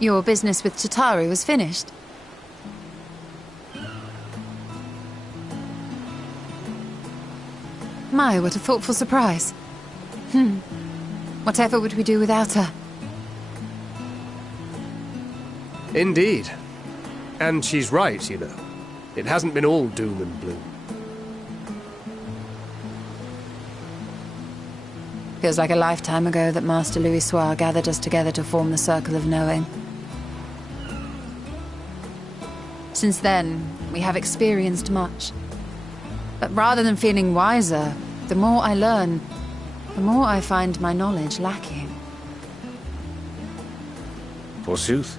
Your business with Tataru was finished? My, what a thoughtful surprise. Whatever would we do without her? Indeed. And she's right, you know. It hasn't been all doom and gloom. Feels like a lifetime ago that Master Louis Soir gathered us together to form the Circle of Knowing. Since then, we have experienced much. But rather than feeling wiser, the more I learn, the more I find my knowledge lacking. Forsooth.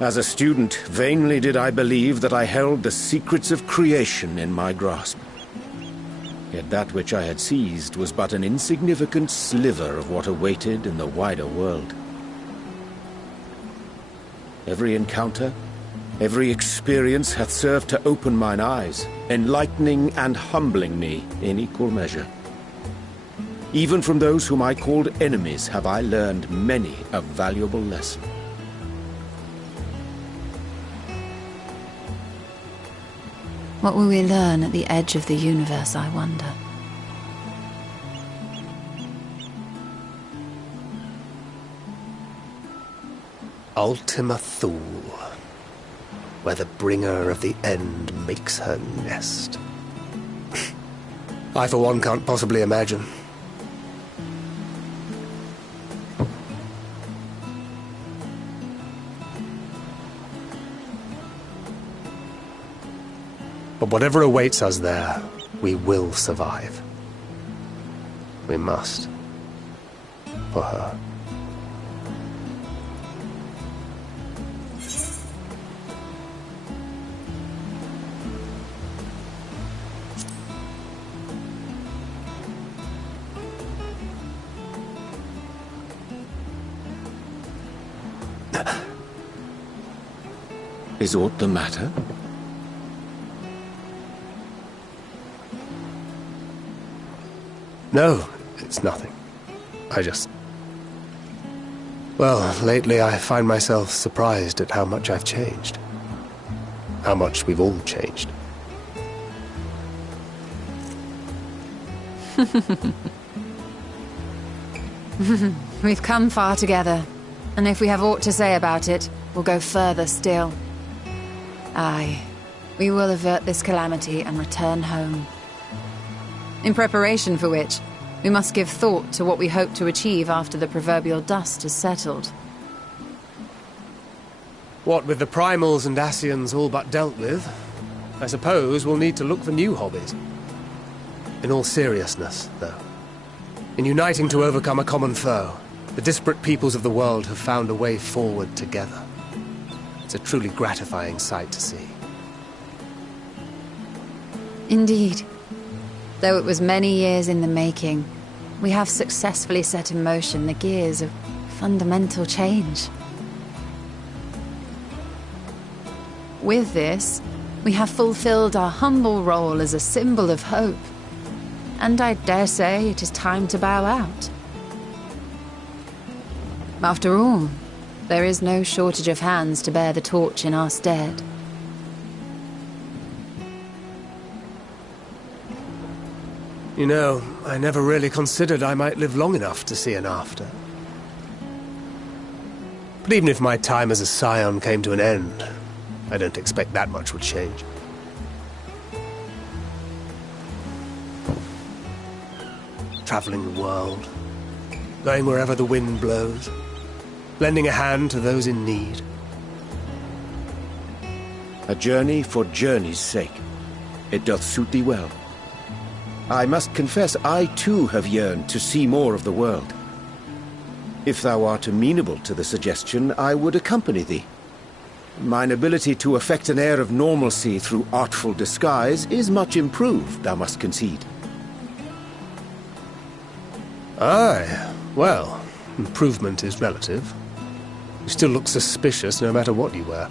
As a student, vainly did I believe that I held the secrets of creation in my grasp. Yet that which I had seized was but an insignificant sliver of what awaited in the wider world. Every encounter, every experience hath served to open mine eyes, enlightening and humbling me in equal measure. Even from those whom I called enemies have I learned many a valuable lesson. What will we learn at the edge of the universe, I wonder? Ultima Thule, where the bringer of the end makes her nest. I, for one, can't possibly imagine. But whatever awaits us there, we will survive. We must. For her. Is aught the matter? No, it's nothing. I just... Well, lately I find myself surprised at how much I've changed. How much we've all changed. We've come far together, and if we have aught to say about it, we'll go further still. Aye, we will avert this calamity and return home. In preparation for which, we must give thought to what we hope to achieve after the proverbial dust has settled. What with the primals and Ascians all but dealt with, I suppose we'll need to look for new hobbies. In all seriousness, though, In uniting to overcome a common foe, the disparate peoples of the world have found a way forward together. It's a truly gratifying sight to see. Indeed. Though it was many years in the making, we have successfully set in motion the gears of fundamental change. With this, we have fulfilled our humble role as a symbol of hope. And I dare say it is time to bow out. After all, there is no shortage of hands to bear the torch in our stead. You know, I never really considered I might live long enough to see an after. But even if my time as a scion came to an end, I don't expect that much would change. Traveling the world, going wherever the wind blows, lending a hand to those in need. A journey for journey's sake. It doth suit thee well. I must confess I too have yearned to see more of the world. If thou art amenable to the suggestion, I would accompany thee. Mine ability to effect an air of normalcy through artful disguise is much improved, thou must concede. Aye, well, improvement is relative. You still look suspicious no matter what you wear.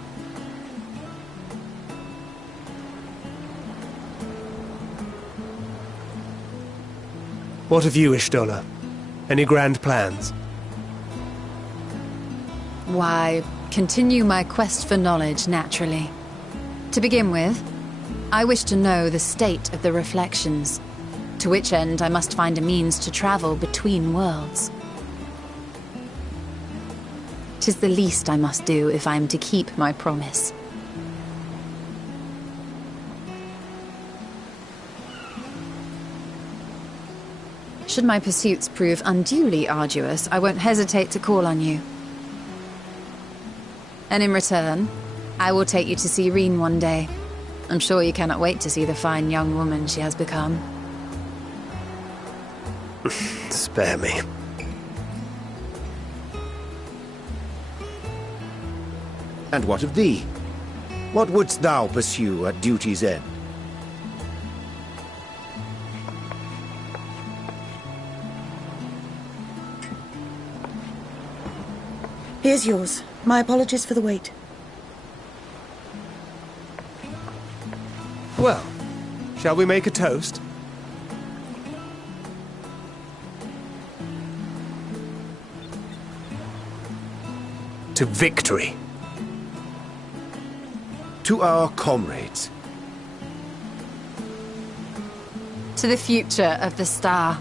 What of you, Ishtola? Any grand plans? Why, continue my quest for knowledge, naturally. To begin with, I wish to know the state of the reflections, to which end I must find a means to travel between worlds. 'Tis the least I must do if I am to keep my promise. Should my pursuits prove unduly arduous, I won't hesitate to call on you. And in return, I will take you to see Reen one day. I'm sure you cannot wait to see the fine young woman she has become. Spare me. And what of thee? What wouldst thou pursue at duty's end? Here's yours. My apologies for the wait. Well, shall we make a toast? To victory. To our comrades. To the future of the star.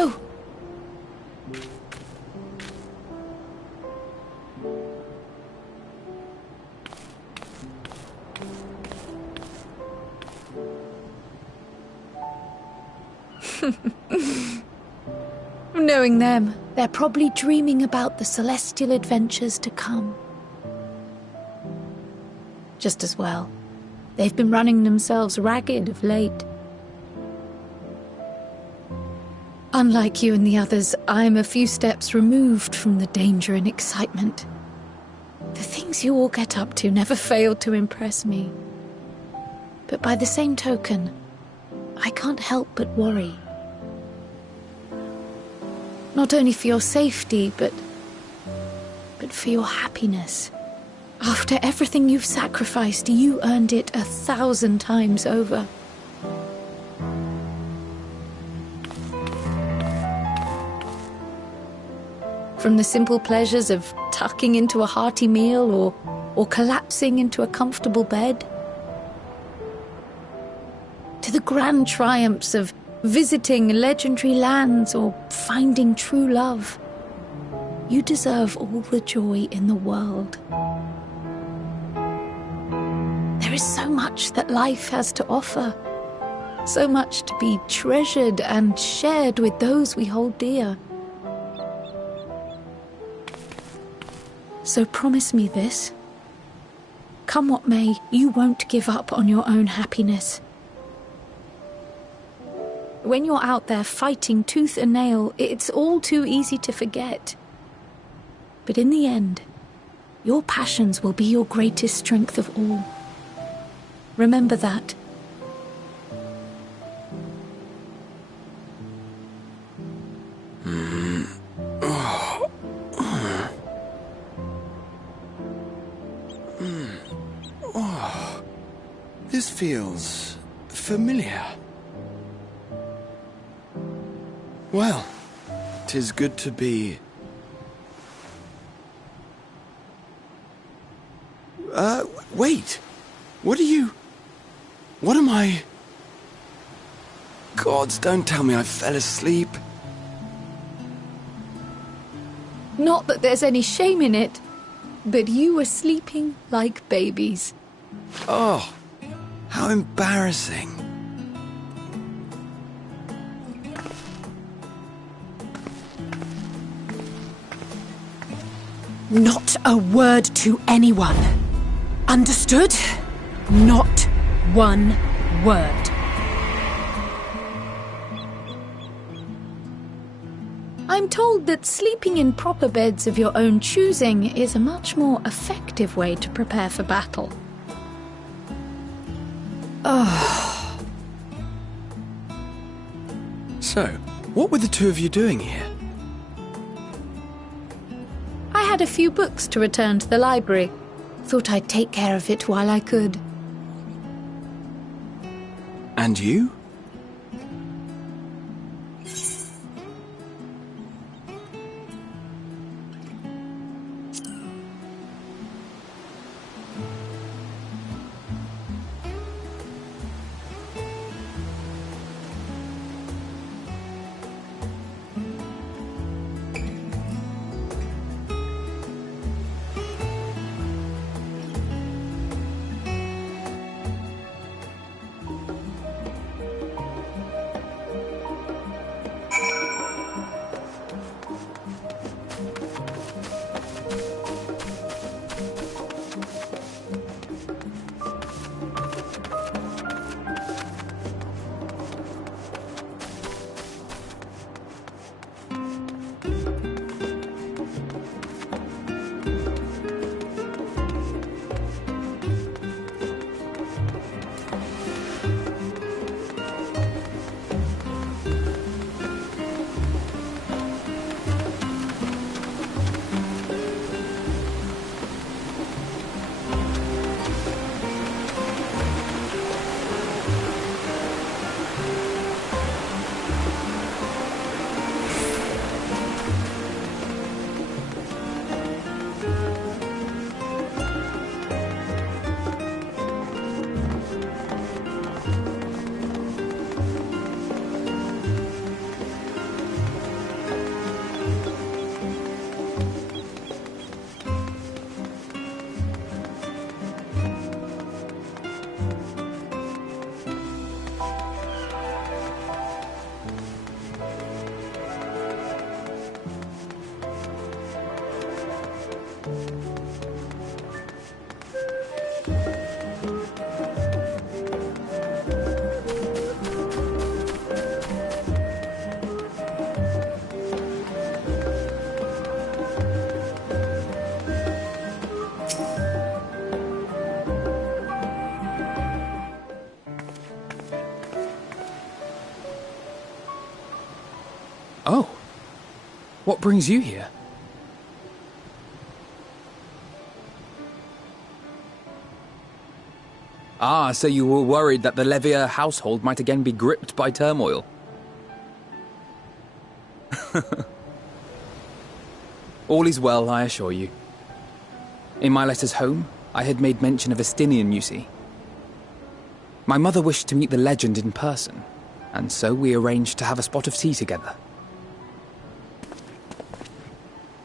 go. Knowing them, they're probably dreaming about the celestial adventures to come. Just as well. They've been running themselves ragged of late. Unlike you and the others, I'm a few steps removed from the danger and excitement. The things you all get up to never fail to impress me. But by the same token, I can't help but worry. Not only for your safety, but for your happiness. After everything you've sacrificed, you earned it 1,000 times over. From the simple pleasures of tucking into a hearty meal or collapsing into a comfortable bed, to the grand triumphs of visiting legendary lands or finding true love. You deserve all the joy in the world. There is so much that life has to offer, so much to be treasured and shared with those we hold dear. So promise me this. Come what may, you won't give up on your own happiness. When you're out there fighting tooth and nail, it's all too easy to forget. But in the end, your passions will be your greatest strength of all. Remember that. This feels familiar. Well, 'tis good to be... wait! What am I... Gods, don't tell me I fell asleep. Not that there's any shame in it, but you were sleeping like babies. Oh, how embarrassing. Not a word to anyone. Understood? Not one word. I'm told that sleeping in proper beds of your own choosing is a much more effective way to prepare for battle. So, what were the two of you doing here? I had a few books to return to the library. Thought I'd take care of it while I could. And you? Oh. What brings you here? Ah, so you were worried that the Levier household might again be gripped by turmoil. All is well, I assure you. In my letters home, I had made mention of Estinian, you see. My mother wished to meet the legend in person, and so we arranged to have a spot of tea together.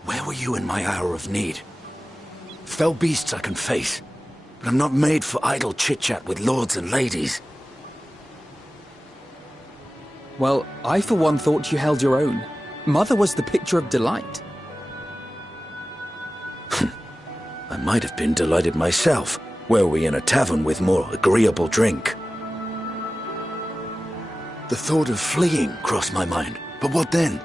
Where were you in my hour of need? Fell beasts I can face, but I'm not made for idle chit-chat with lords and ladies. Well, I for one thought you held your own. Mother was the picture of delight. I might have been delighted myself, were we in a tavern with more agreeable drink. The thought of fleeing crossed my mind, but what then?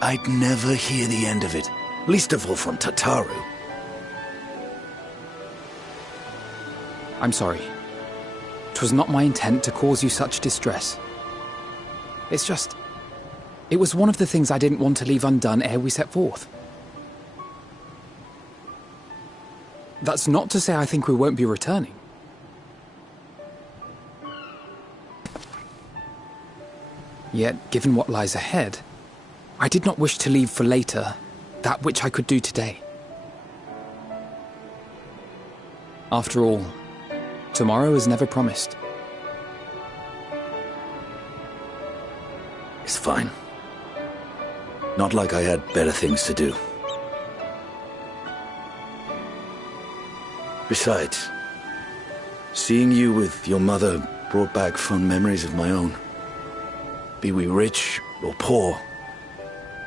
I'd never hear the end of it, least of all from Tataru. I'm sorry. 'Twas not my intent to cause you such distress. It's just... it was one of the things I didn't want to leave undone ere we set forth. That's not to say I think we won't be returning. Yet, given what lies ahead, I did not wish to leave for later that which I could do today. After all, tomorrow is never promised. It's fine. Not like I had better things to do. Besides, seeing you with your mother brought back fond memories of my own. Be we rich or poor,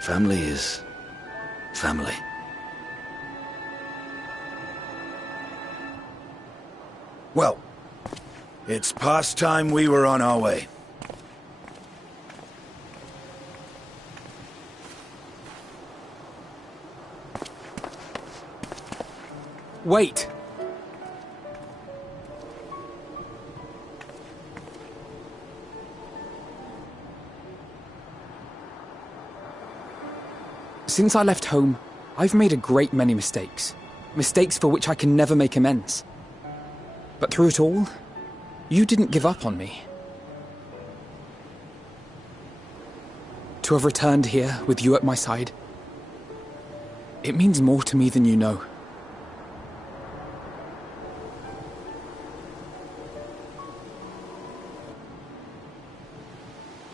family is family. Well, it's past time we were on our way. Wait! Since I left home, I've made a great many mistakes. Mistakes for which I can never make amends. But through it all, you didn't give up on me. To have returned here with you at my side, it means more to me than you know.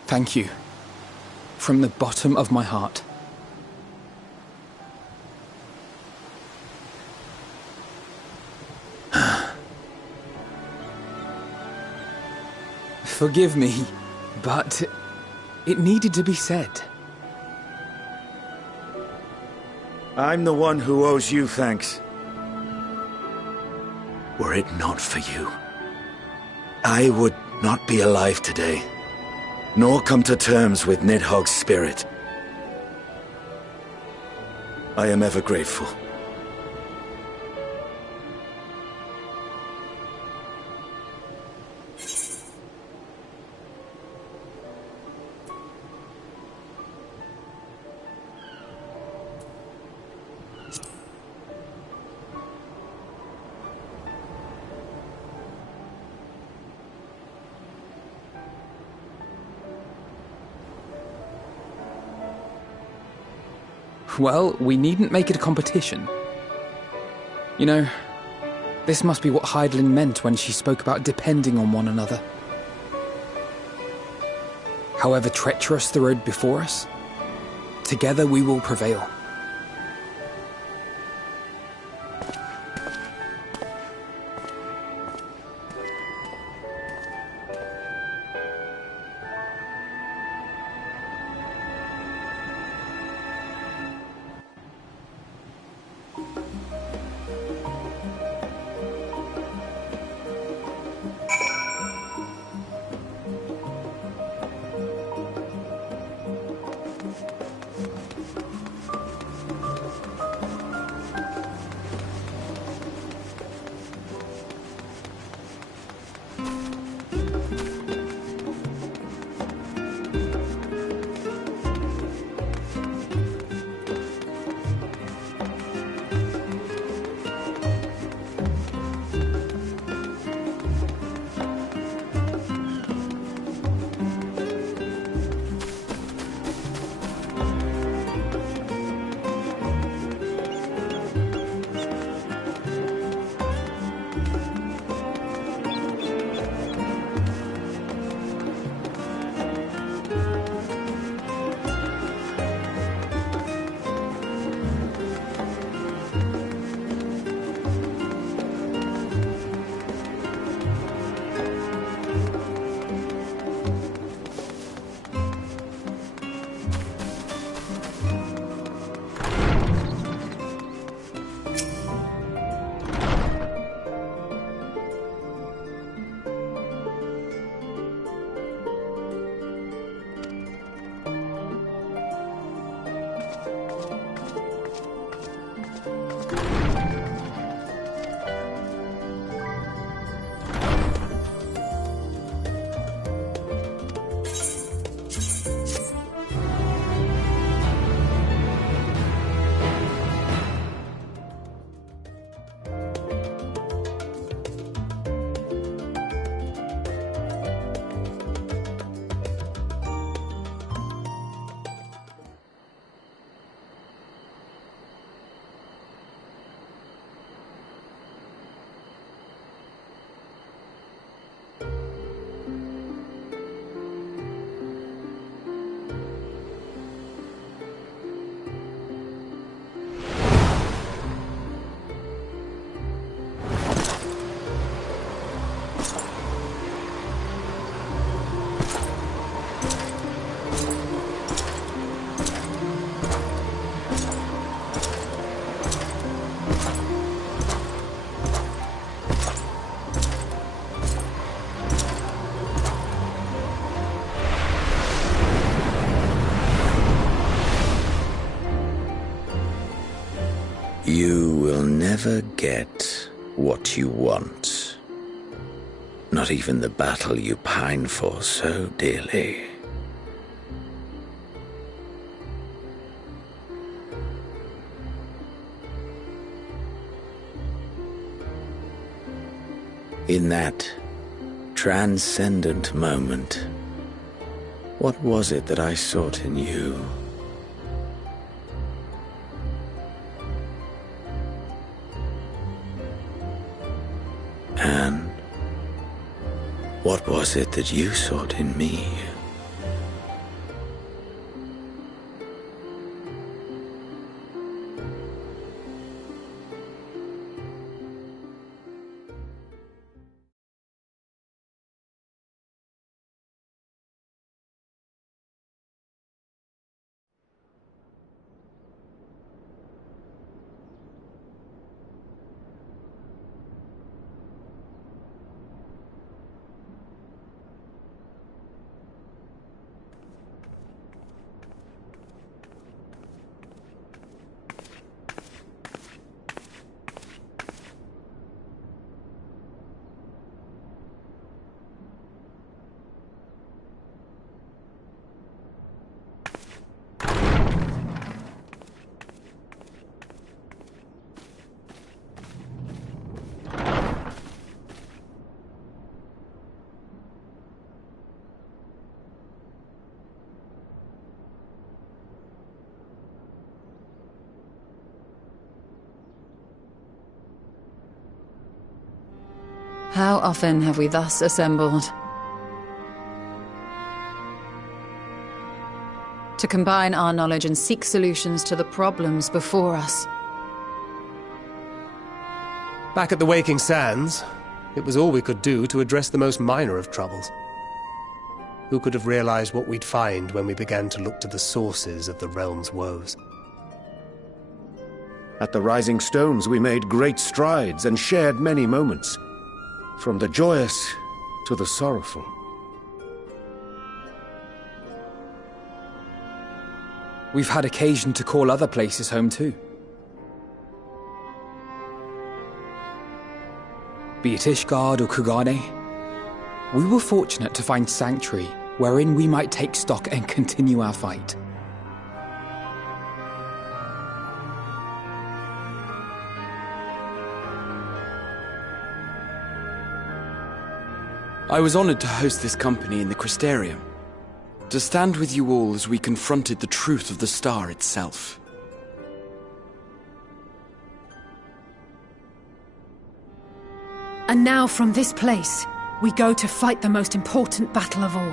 Thank you. From the bottom of my heart. Forgive me, but it needed to be said. I'm the one who owes you thanks. Were it not for you, I would not be alive today, nor come to terms with Nidhogg's spirit. I am ever grateful. Well, we needn't make it a competition. You know, this must be what Hydaelyn meant when she spoke about depending on one another. However treacherous the road before us, together we will prevail. You will never get what you want. Not even the battle you pine for so dearly. In that transcendent moment, what was it that I sought in you? And what was it that you sought in me? How often have we thus assembled? To combine our knowledge and seek solutions to the problems before us. Back at the Waking Sands, it was all we could do to address the most minor of troubles. Who could have realized what we'd find when we began to look to the sources of the realm's woes? At the Rising Stones we made great strides and shared many moments, from the joyous to the sorrowful. We've had occasion to call other places home too. Be it Ishgard or Kugane, we were fortunate to find sanctuary wherein we might take stock and continue our fight. I was honored to host this company in the Crystarium, to stand with you all as we confronted the truth of the star itself. And now from this place, we go to fight the most important battle of all.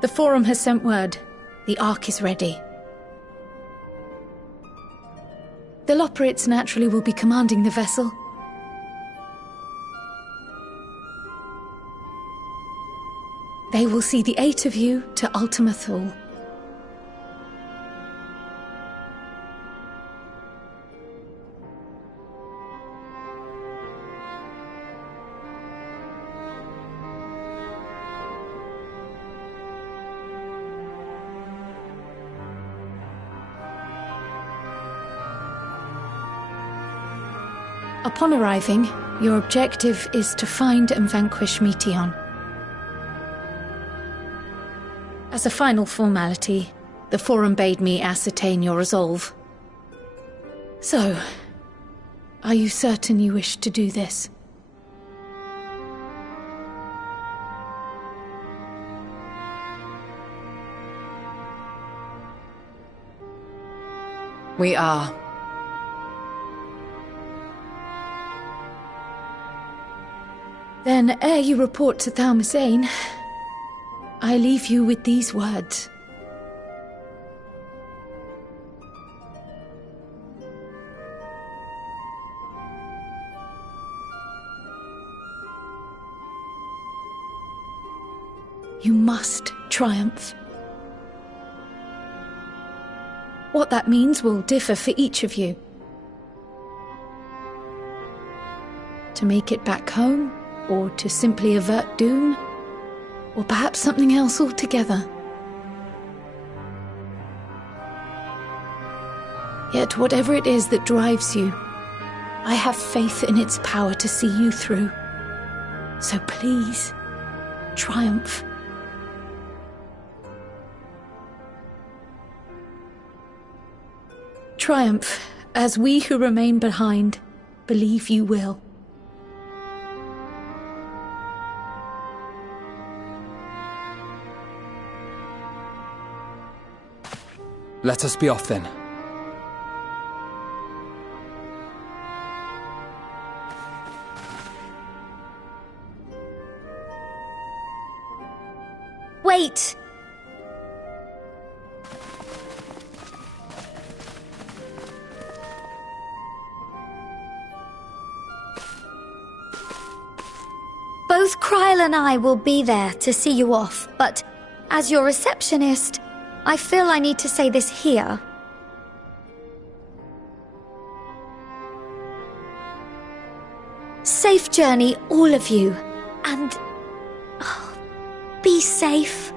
The Forum has sent word. The Ark is ready. The Loporrits naturally will be commanding the vessel. They will see the 8 of you to Ultima Thule. Upon arriving, your objective is to find and vanquish Meteon. As a final formality, the Forum bade me ascertain your resolve. So, are you certain you wish to do this? We are. Then, ere you report to Thalmasane, I leave you with these words. You must triumph. What that means will differ for each of you. To make it back home? Or to simply avert doom? Or perhaps something else altogether? Yet whatever it is that drives you, I have faith in its power to see you through. So please, triumph. Triumph, as we who remain behind believe you will. Let us be off then. Wait! Both Kryl and I will be there to see you off, but as your receptionist, I feel I need to say this here. Safe journey, all of you, and be safe.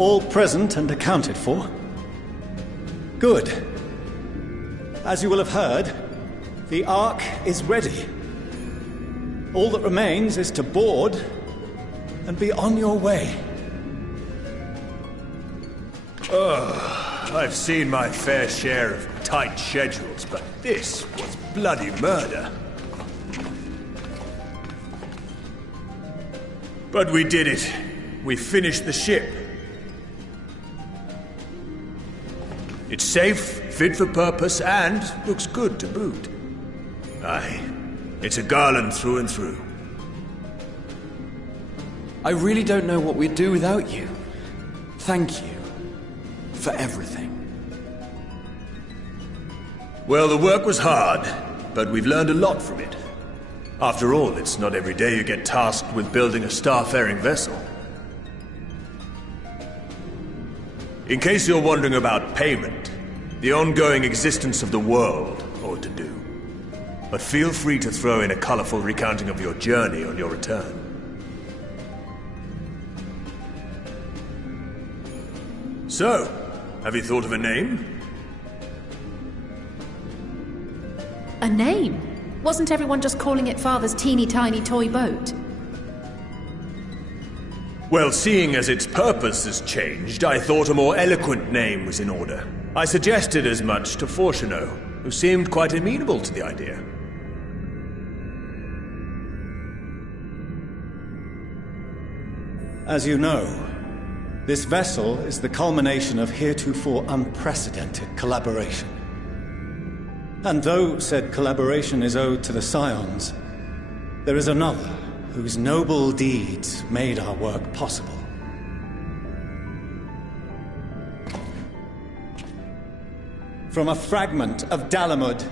All present and accounted for? Good. As you will have heard, the Ark is ready. All that remains is to board and be on your way. I've seen my fair share of tight schedules, but this was bloody murder. But we did it. We finished the ship. It's safe, fit for purpose, and looks good to boot. Aye, it's a garland through and through. I really don't know what we'd do without you. Thank you for everything. Well, the work was hard, but we've learned a lot from it. After all, it's not every day you get tasked with building a starfaring vessel. In case you're wondering about payment, the ongoing existence of the world ought to do. But feel free to throw in a colorful recounting of your journey on your return. So, have you thought of a name? A name? Wasn't everyone just calling it Father's teeny tiny toy boat? Well, seeing as its purpose has changed, I thought a more eloquent name was in order. I suggested as much to Fortuneau, who seemed quite amenable to the idea. As you know, this vessel is the culmination of heretofore unprecedented collaboration. And though said collaboration is owed to the Scions, there is another whose noble deeds made our work possible. From a fragment of Dalamud,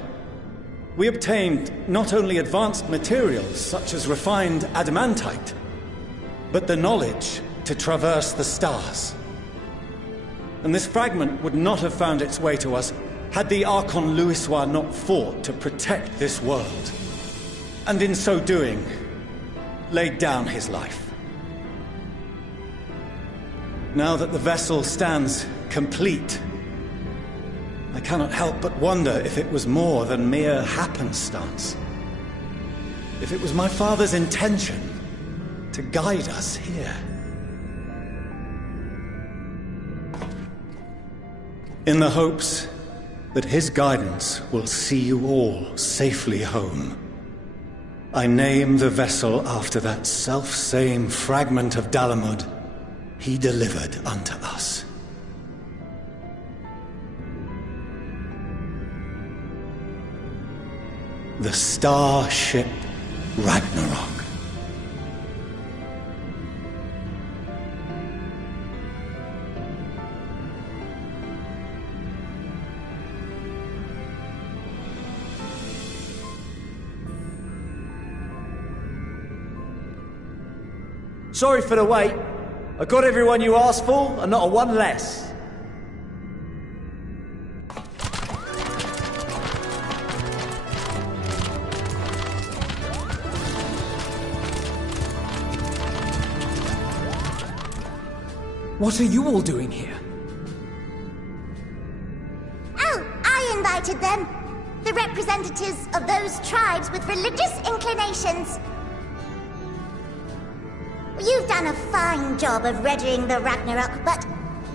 we obtained not only advanced materials such as refined adamantite, but the knowledge to traverse the stars. And this fragment would not have found its way to us had the Archon Louisoix not fought to protect this world, and in so doing, laid down his life. Now that the vessel stands complete, I cannot help but wonder if it was more than mere happenstance. If it was my father's intention to guide us here. In the hopes that his guidance will see you all safely home, I name the vessel after that self-same fragment of Dalamud he delivered unto us. The Starship Ragnarok. Sorry for the wait. I got everyone you asked for, and not a one less. What are you all doing here? Oh, I invited them. The representatives of those tribes with religious inclinations. You've done a fine job of readying the Ragnarok, but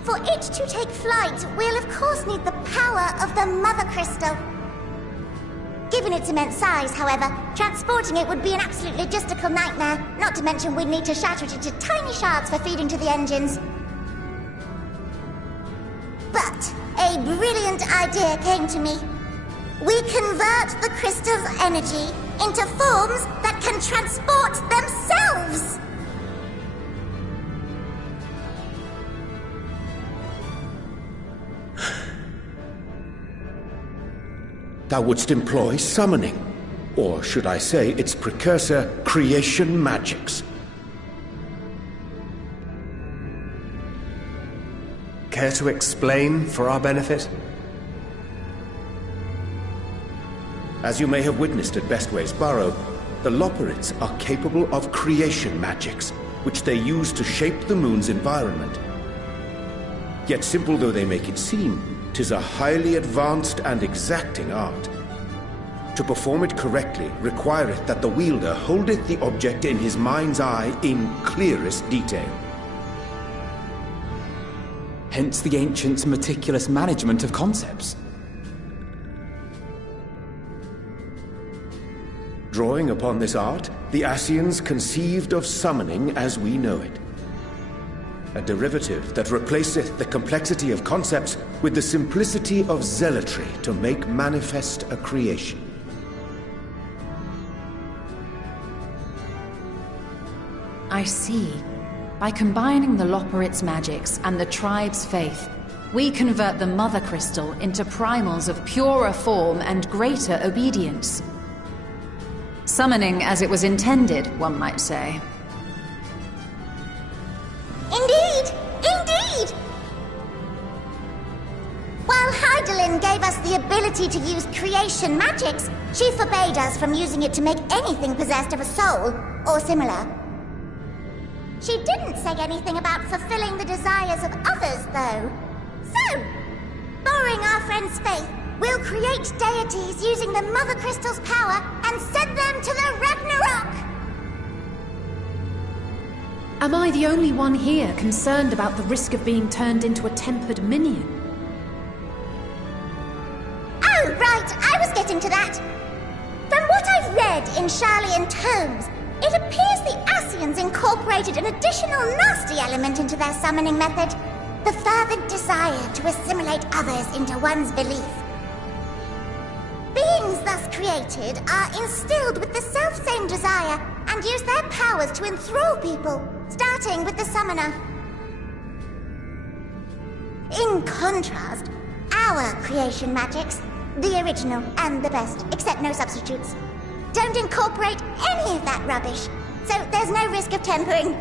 for it to take flight, we'll of course need the power of the Mother Crystal. Given its immense size, however, transporting it would be an absolute logistical nightmare, not to mention we'd need to shatter it into tiny shards for feeding to the engines. But a brilliant idea came to me. We convert the crystal's energy into forms that can transport themselves! Thou wouldst employ summoning, or should I say its precursor, creation magics. Care to explain for our benefit? As you may have witnessed at Bestway's Burrow, the Loperids are capable of creation magics, which they use to shape the moon's environment. Yet simple though they make it seem, 'tis a highly advanced and exacting art. To perform it correctly requireth that the wielder holdeth the object in his mind's eye in clearest detail. Hence the ancients' meticulous management of concepts. Drawing upon this art, the Ascians conceived of summoning as we know it. A derivative that replaceth the complexity of concepts with the simplicity of zealotry to make manifest a creation. I see. By combining the Loporrit's magics and the tribe's faith, we convert the Mother Crystal into primals of purer form and greater obedience. Summoning as it was intended, one might say. Indeed! Indeed! While Hydaelyn gave us the ability to use creation magics, she forbade us from using it to make anything possessed of a soul, or similar. She didn't say anything about fulfilling the desires of others, though. So, borrowing our friend's faith, we'll create deities using the Mother Crystal's power and send them to the Ragnarok! Am I the only one here concerned about the risk of being turned into a tempered minion? Oh, right, I was getting to that. From what I've read in Sharlayan tomes, it appears the Ascians incorporated an additional nasty element into their summoning method. The fervent desire to assimilate others into one's belief. Beings thus created are instilled with the self-same desire and use their powers to enthrall people, starting with the summoner. In contrast, our creation magics, the original and the best, except no substitutes, don't incorporate any of that rubbish, so there's no risk of tempering.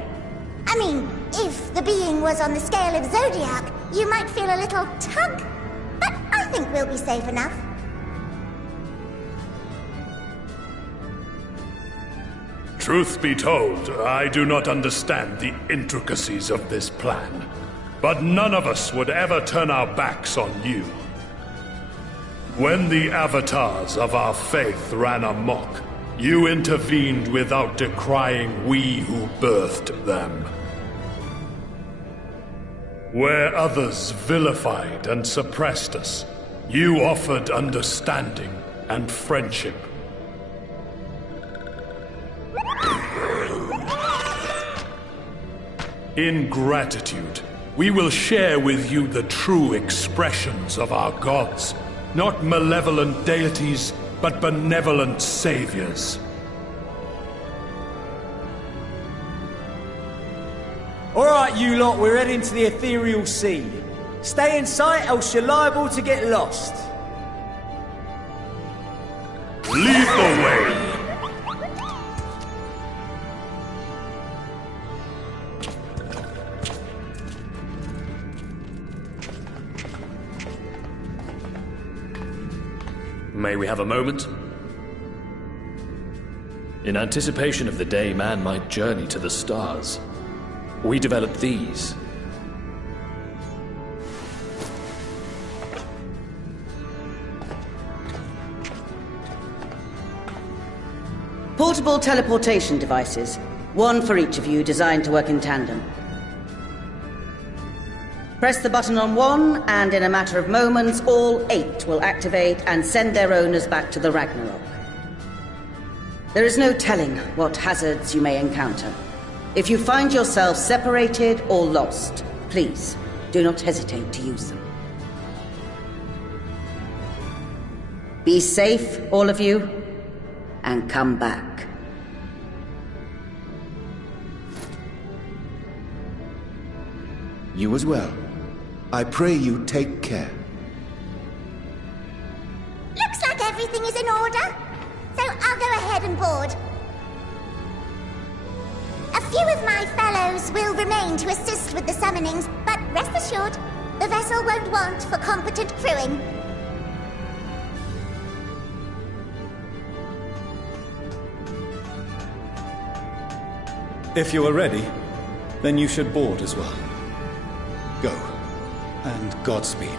I mean, if the being was on the scale of Zodiac, you might feel a little tug, but I think we'll be safe enough. Truth be told, I do not understand the intricacies of this plan, but none of us would ever turn our backs on you. When the avatars of our faith ran amok, you intervened without decrying we who birthed them. Where others vilified and suppressed us, you offered understanding and friendship. In gratitude, we will share with you the true expressions of our gods. Not malevolent deities, but benevolent saviors. Alright, you lot, we're heading to the ethereal sea. Stay in sight, else you're liable to get lost. Lead the way! May we have a moment? In anticipation of the day man might journey to the stars, we developed these. Portable teleportation devices, one for each of you, designed to work in tandem. Press the button on one, and in a matter of moments, all 8 will activate and send their owners back to the Ragnarok. There is no telling what hazards you may encounter. If you find yourself separated or lost, please do not hesitate to use them. Be safe, all of you, and come back. You as well. I pray you take care. Looks like everything is in order, so I'll go ahead and board. A few of my fellows will remain to assist with the summonings, but rest assured, the vessel won't want for competent crewing. If you are ready, then you should board as well. Go. and Godspeed.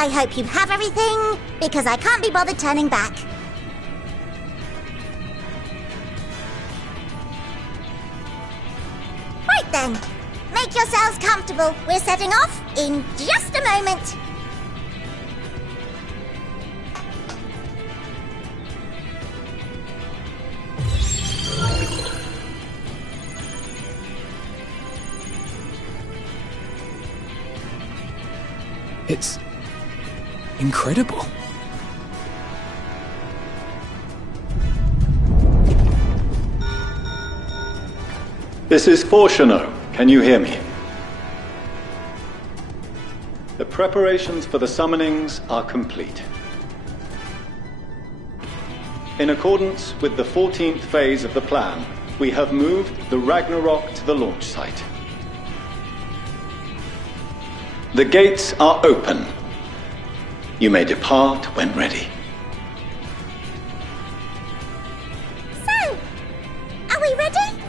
I hope you have everything, because I can't be bothered turning back. Right then, make yourselves comfortable. We're setting off in just a moment. It's incredible. This is Fortuno. Can you hear me? The preparations for the summonings are complete. In accordance with the 14th phase of the plan, we have moved the Ragnarok to the launch site. The gates are open. You may depart when ready. So, are we ready?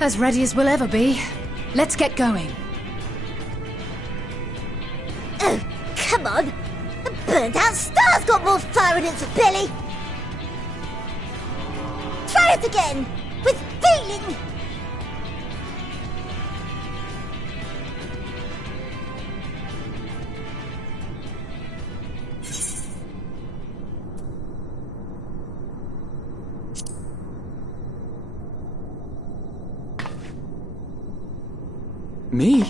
As ready as we'll ever be. Let's get going. Oh, come on! The burnt-out star's got more fire in its belly! Try it again! With feeling! Me?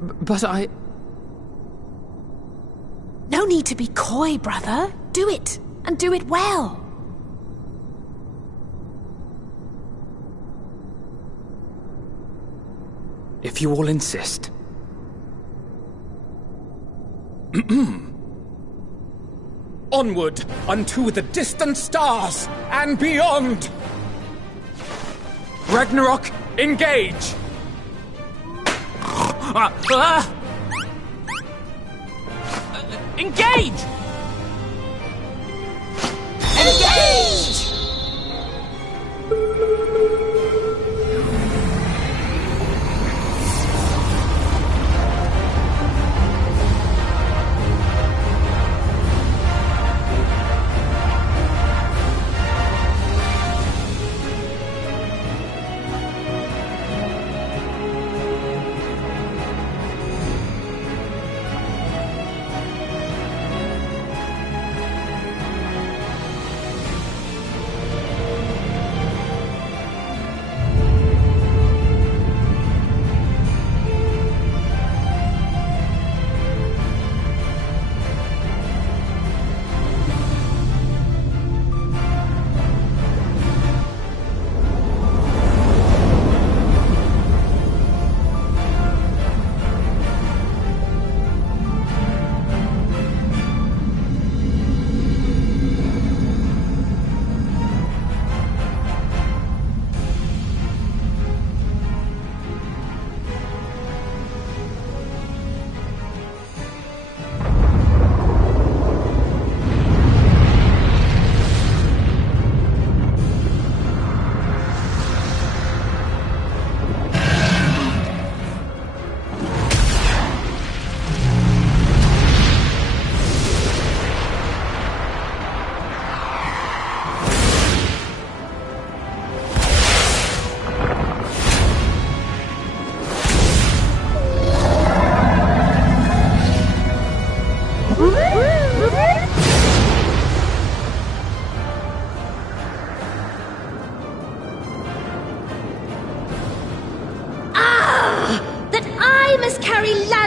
But I... No need to be coy, brother. Do it, and do it well. If you all insist. Onward unto the distant stars and beyond! Ragnarok, engage! Engage! Engage!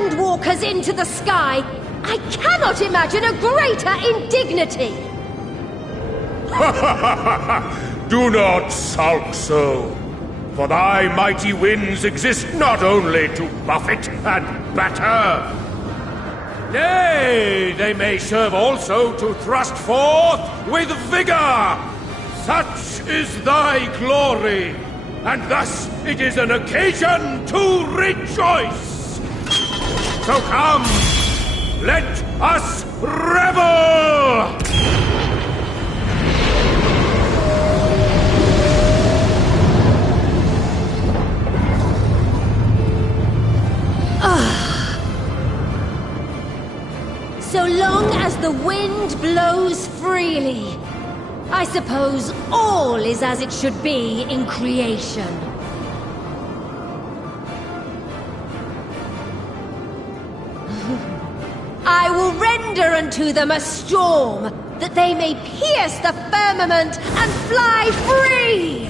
Endwalkers into the sky, I cannot imagine a greater indignity! Do not sulk so, for thy mighty winds exist not only to buffet and batter. Nay, they may serve also to thrust forth with vigor. Such is thy glory, and thus it is an occasion to rejoice. So come, let us revel! So long as the wind blows freely, I suppose all is as it should be in creation. I will render unto them a storm, that they may pierce the firmament and fly free!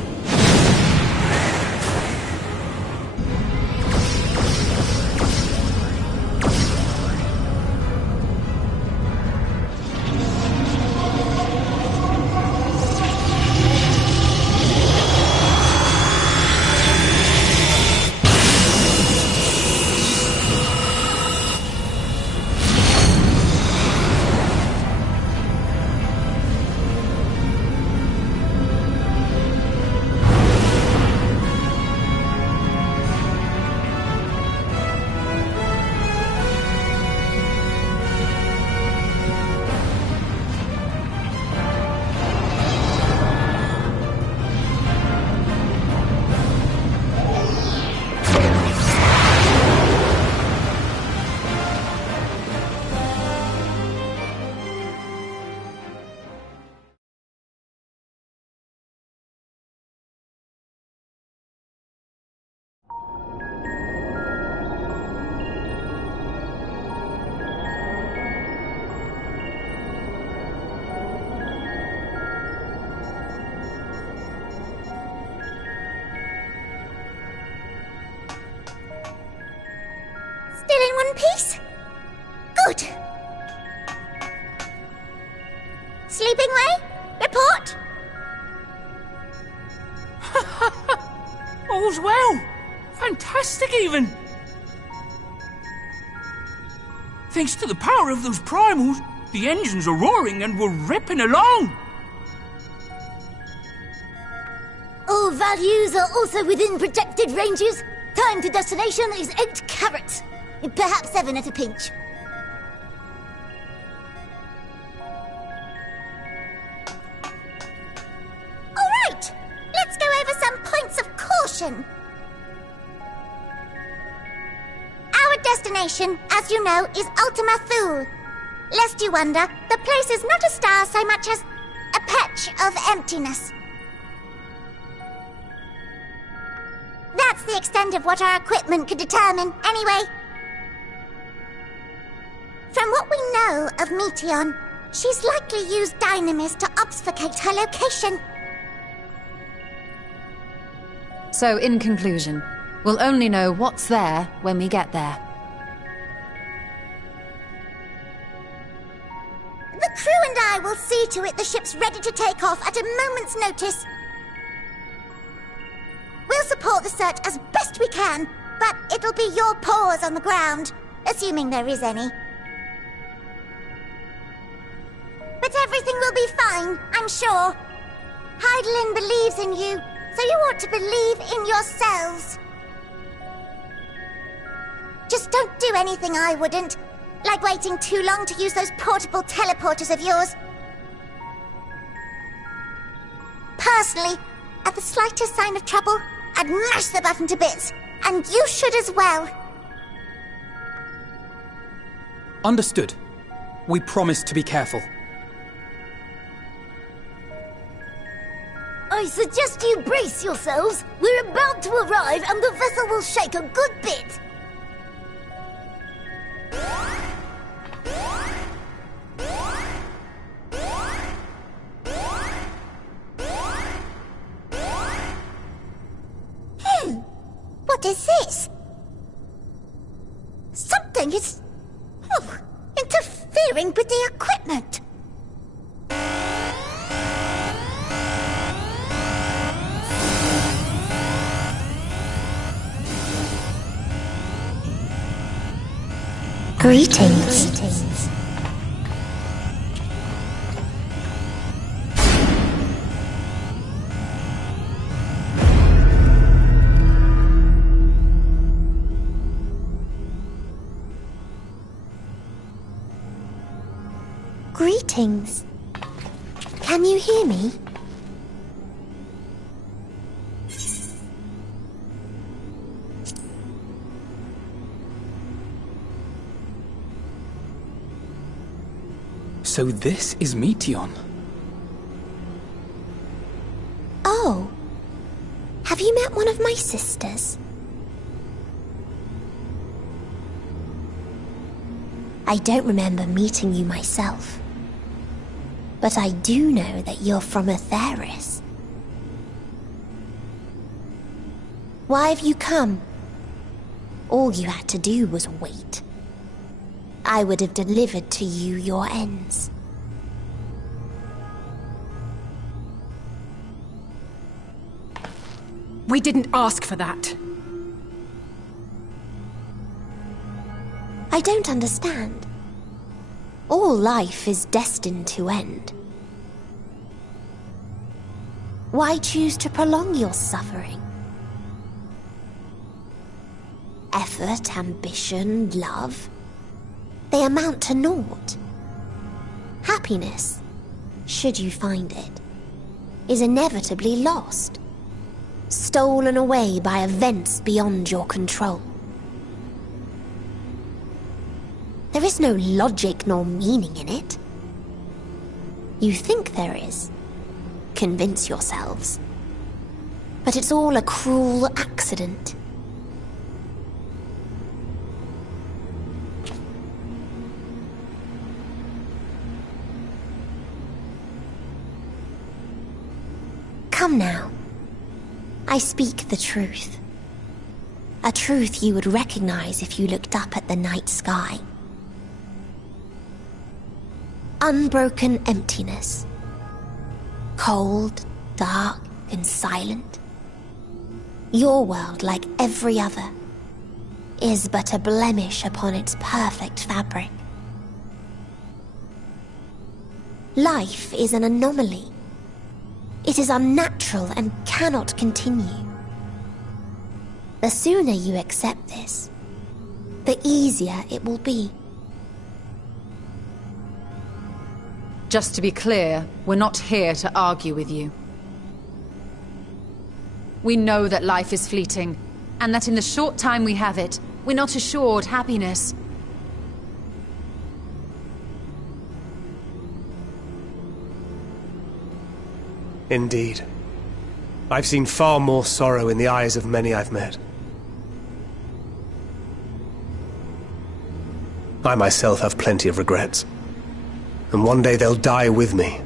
Still in one piece? Good. Sleeping way? Report? All's well. Fantastic, even. Thanks to the power of those primals, the engines are roaring and we're ripping along. All values are also within projected ranges. Time to destination is 8 carats. Perhaps 7 at a pinch. All right, let's go over some points of caution. Our destination, as you know, is Ultima Thule. Lest you wonder, the place is not a star so much as a patch of emptiness. That's the extent of what our equipment could determine, anyway. From what we know of Meteon, she's likely used Dynamis to obfuscate her location. So, in conclusion, we'll only know what's there when we get there. The crew and I will see to it the ship's ready to take off at a moment's notice. We'll support the search as best we can, but it'll be your paws on the ground, assuming there is any. But everything will be fine, I'm sure. Hydaelyn believes in you, so you ought to believe in yourselves. Just don't do anything I wouldn't, like waiting too long to use those portable teleporters of yours. Personally, at the slightest sign of trouble, I'd mash the button to bits, and you should as well. Understood. We promise to be careful. I suggest you brace yourselves. We're about to arrive, and the vessel will shake a good bit. What is this? Something It's interfering with the equipment. Greetings. Greetings. Can you hear me? So this is Meteon. Oh. Have you met one of my sisters? I don't remember meeting you myself. But I do know that you're from Atheris. Why have you come? All you had to do was wait. I would have delivered to you your ends. We didn't ask for that. I don't understand. All life is destined to end. Why choose to prolong your suffering? Effort, ambition, love, they amount to naught. Happiness, should you find it, is inevitably lost, stolen away by events beyond your control. There is no logic nor meaning in it. You think there is. Convince yourselves. But it's all a cruel accident. Come now. I speak the truth. A truth you would recognize if you looked up at the night sky. Unbroken emptiness. Cold, dark, and silent. Your world, like every other, is but a blemish upon its perfect fabric. Life is an anomaly. It is unnatural and cannot continue. The sooner you accept this, the easier it will be. Just to be clear, we're not here to argue with you. We know that life is fleeting, and that in the short time we have it, we're not assured happiness. Indeed. I've seen far more sorrow in the eyes of many I've met. I myself have plenty of regrets. And one day they'll die with me,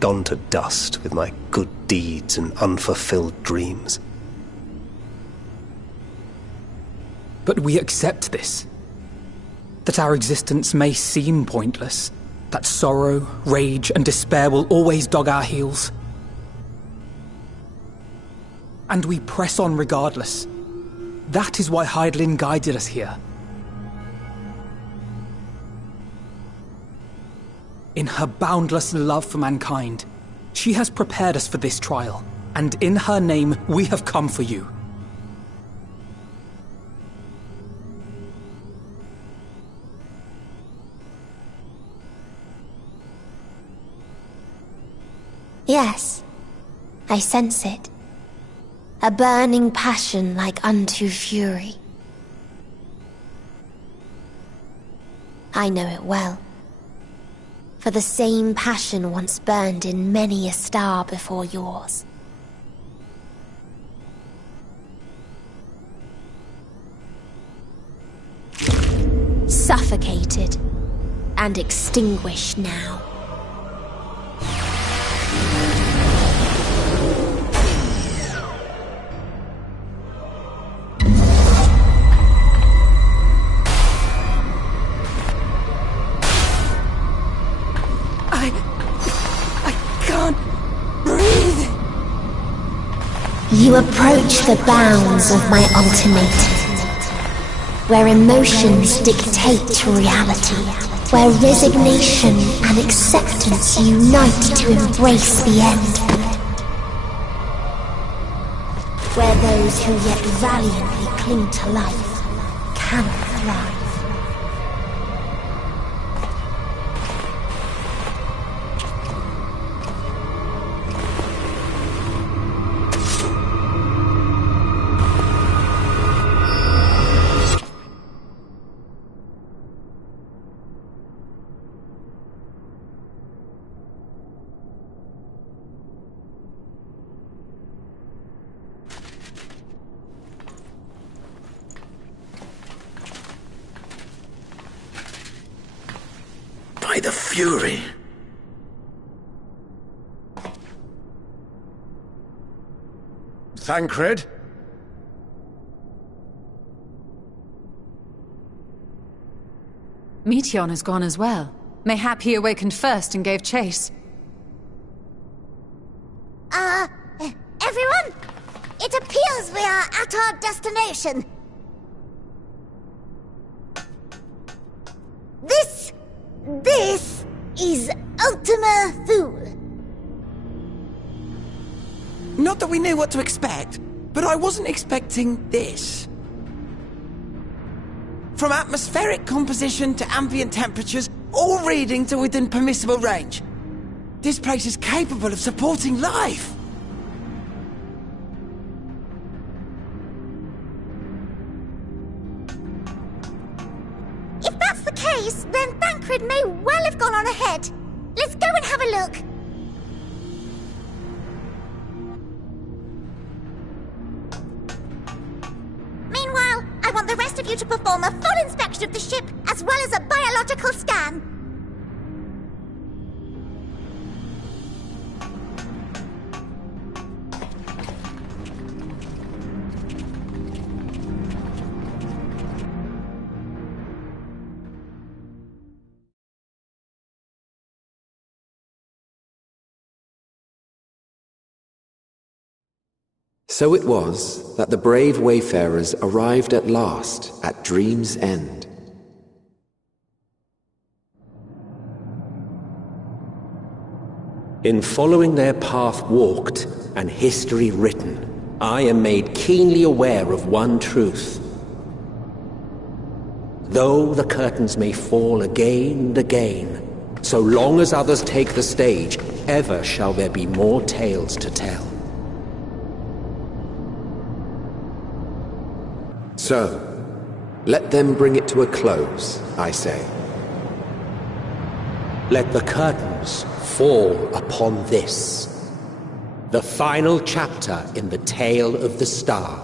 gone to dust with my good deeds and unfulfilled dreams. But we accept this. That our existence may seem pointless. That sorrow, rage, and despair will always dog our heels. And we press on regardless. That is why Hydaelyn guided us here. In her boundless love for mankind, she has prepared us for this trial, and in her name, we have come for you. Yes, I sense it. A burning passion like unto fury. I know it well. For the same passion once burned in many a star before yours. Suffocated and extinguished now. You approach the bounds of my ultimatum, where emotions dictate reality, where resignation and acceptance unite to embrace the end, where those who yet valiantly cling to life cannot thrive. By the Fury. Thancred? Meteon has gone as well. Mayhap he awakened first and gave chase. Everyone? It appears we are at our destination. This is Ultima Thule. Not that we knew what to expect, but I wasn't expecting this. From atmospheric composition to ambient temperatures, all reading to within permissible range. This place is capable of supporting life. If that's the case, then Thancred may well have gone on ahead. Let's go and have a look. Meanwhile, I want the rest of you to perform a full inspection of the ship, as well as a biological scan. So it was that the brave wayfarers arrived at last at Dream's End. In following their path walked and history written, I am made keenly aware of one truth. Though the curtains may fall again and again, so long as others take the stage, ever shall there be more tales to tell. So, let them bring it to a close, I say. Let the curtains fall upon this, the final chapter in the tale of the star.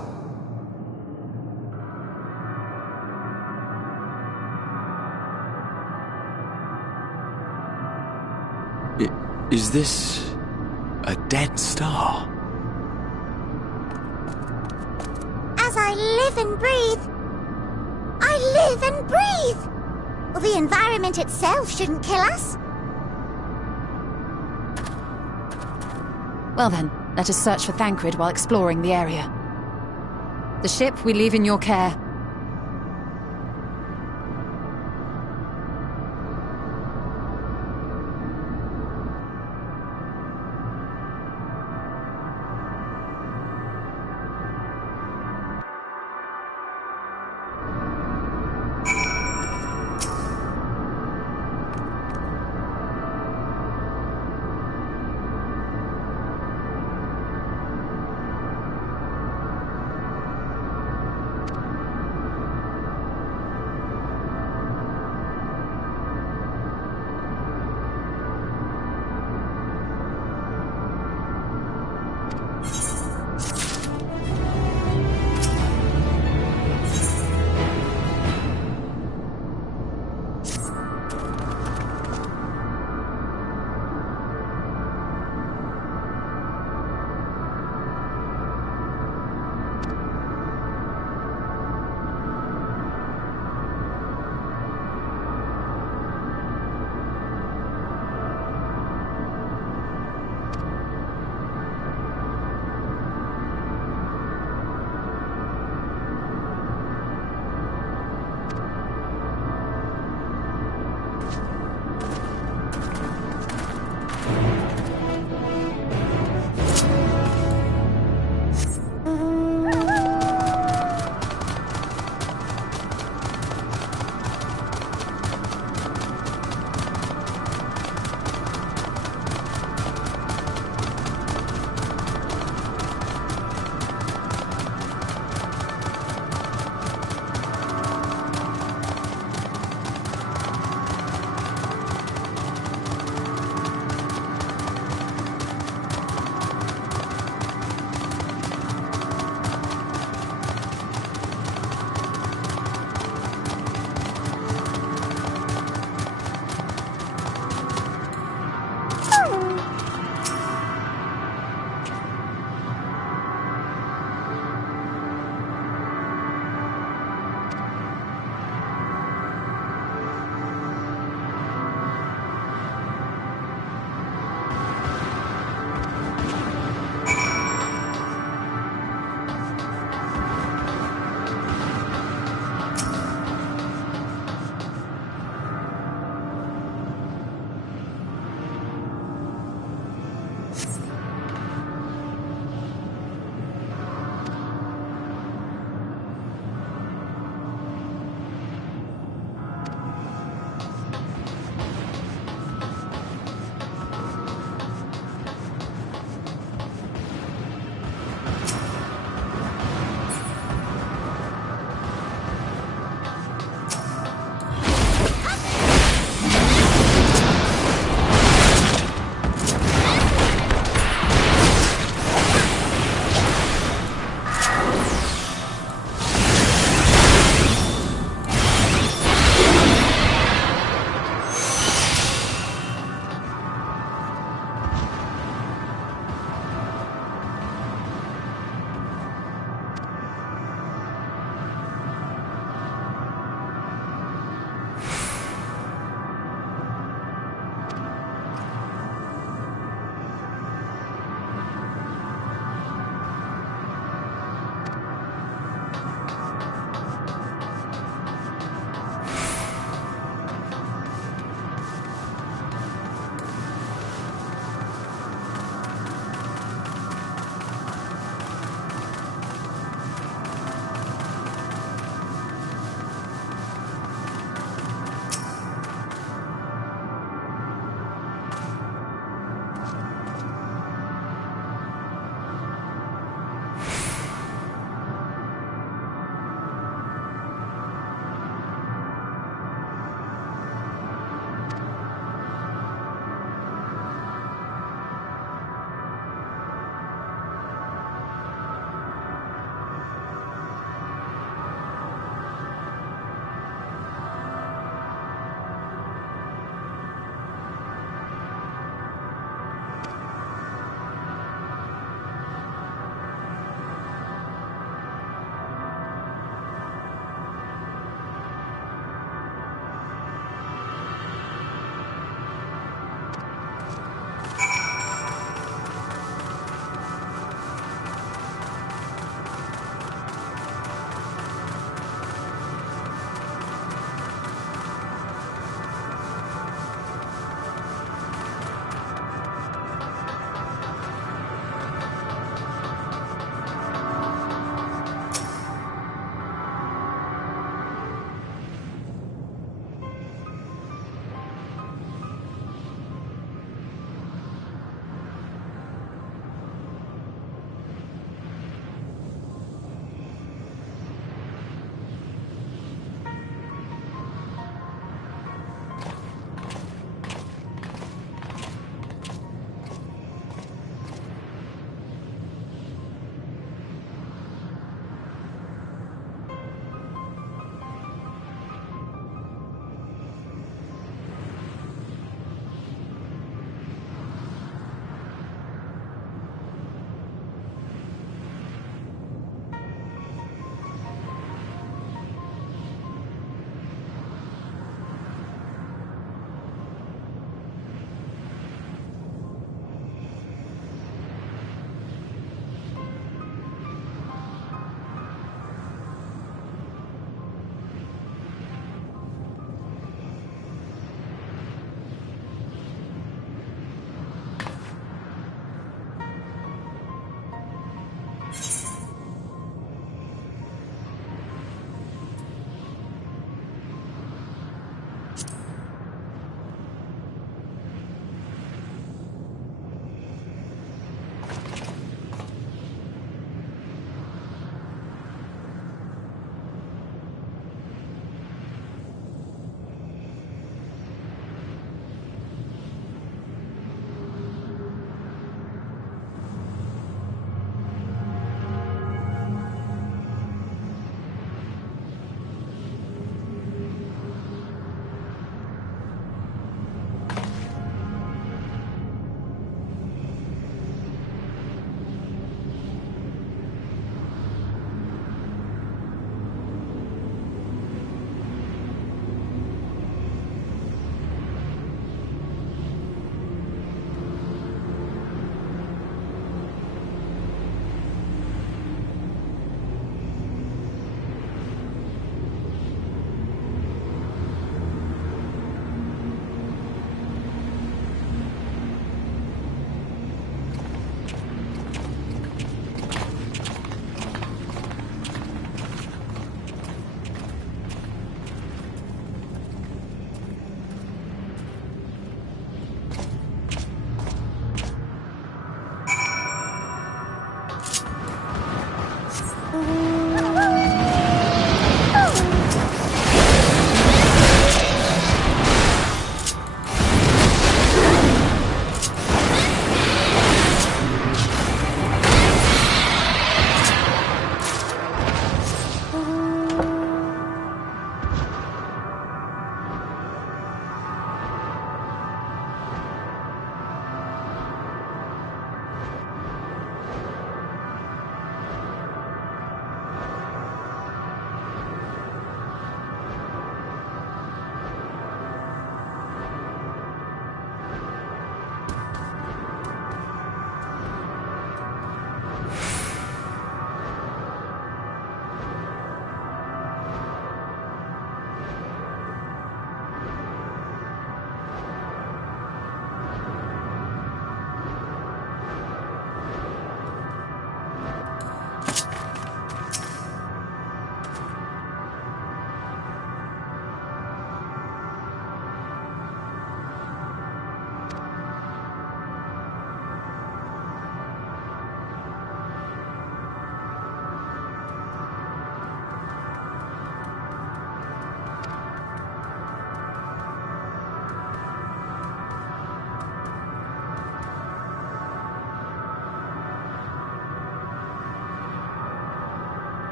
Is this a dead star? As I live and breathe. I live and breathe! Well, the environment itself shouldn't kill us. Well then, let us search for Thancred while exploring the area. The ship we leave in your care.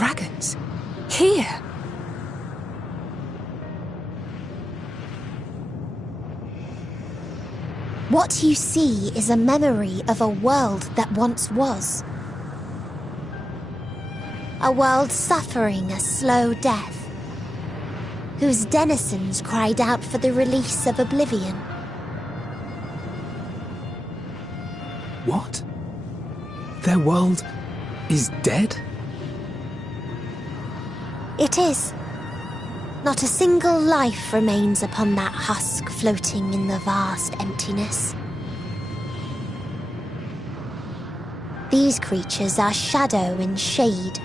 dragons. Here. What you see is a memory of a world that once was. A world suffering a slow death, whose denizens cried out for the release of oblivion. What? Their world is dead? It is. Not a single life remains upon that husk floating in the vast emptiness. These creatures are shadow and shade,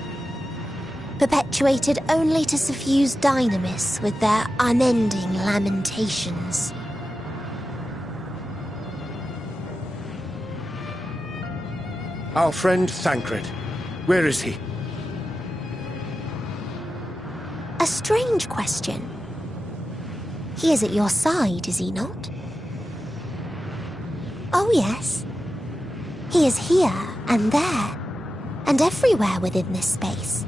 perpetuated only to suffuse dynamis with their unending lamentations. Our friend Thancred. Where is he? A strange question. He is at your side, is he not? Oh yes. He is here and there, and everywhere within this space.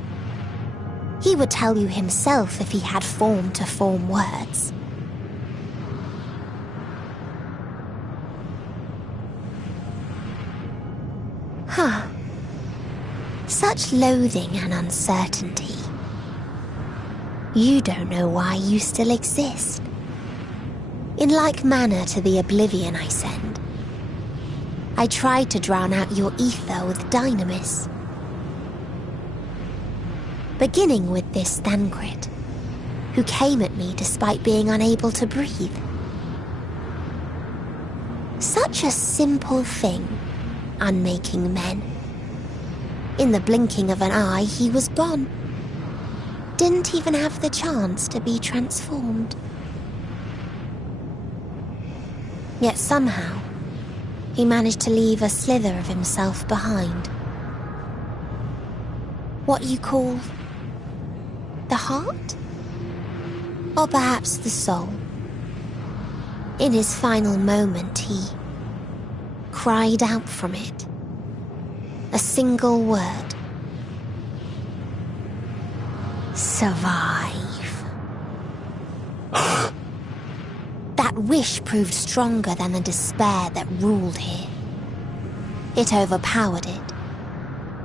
He would tell you himself if he had form to form words. Huh. Such loathing and uncertainty. You don't know why you still exist. In like manner to the oblivion I send, I tried to drown out your ether with dynamis. Beginning with this Thancred, who came at me despite being unable to breathe. Such a simple thing, unmaking men. In the blinking of an eye, he was gone. Didn't even have the chance to be transformed. Yet somehow, he managed to leave a slither of himself behind. What you call the heart? Or perhaps the soul. In his final moment, he cried out from it. A single word. Survive. That wish proved stronger than the despair that ruled here. It overpowered it,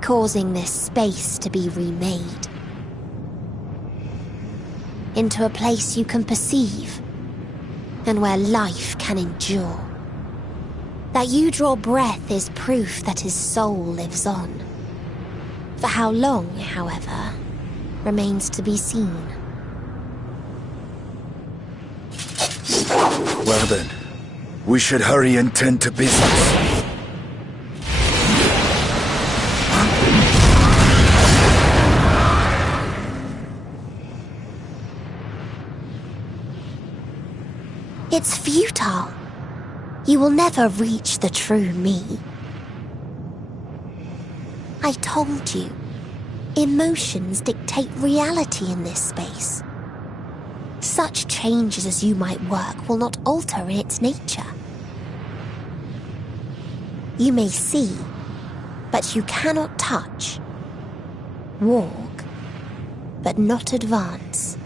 causing this space to be remade. Into a place you can perceive, and where life can endure. That you draw breath is proof that his soul lives on. For how long, however, remains to be seen. Well then, we should hurry and tend to business. It's futile. You will never reach the true me. I told you, emotions dictate reality in this space. Such changes as you might work will not alter its nature. You may see, but you cannot touch. Walk, but not advance.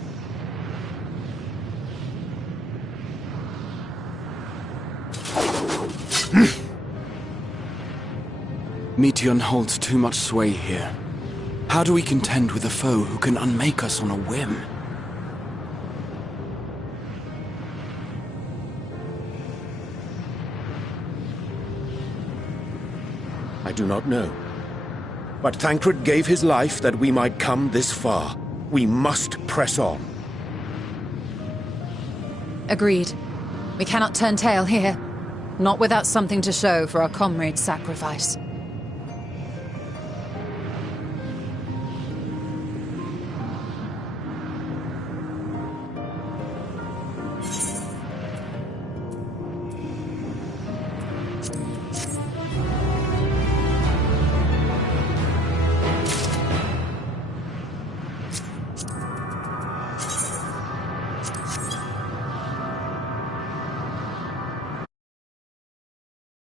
Meteion holds too much sway here. How do we contend with a foe who can unmake us on a whim? I do not know. But Thancred gave his life that we might come this far. We must press on. Agreed. We cannot turn tail here. Not without something to show for our comrade's sacrifice.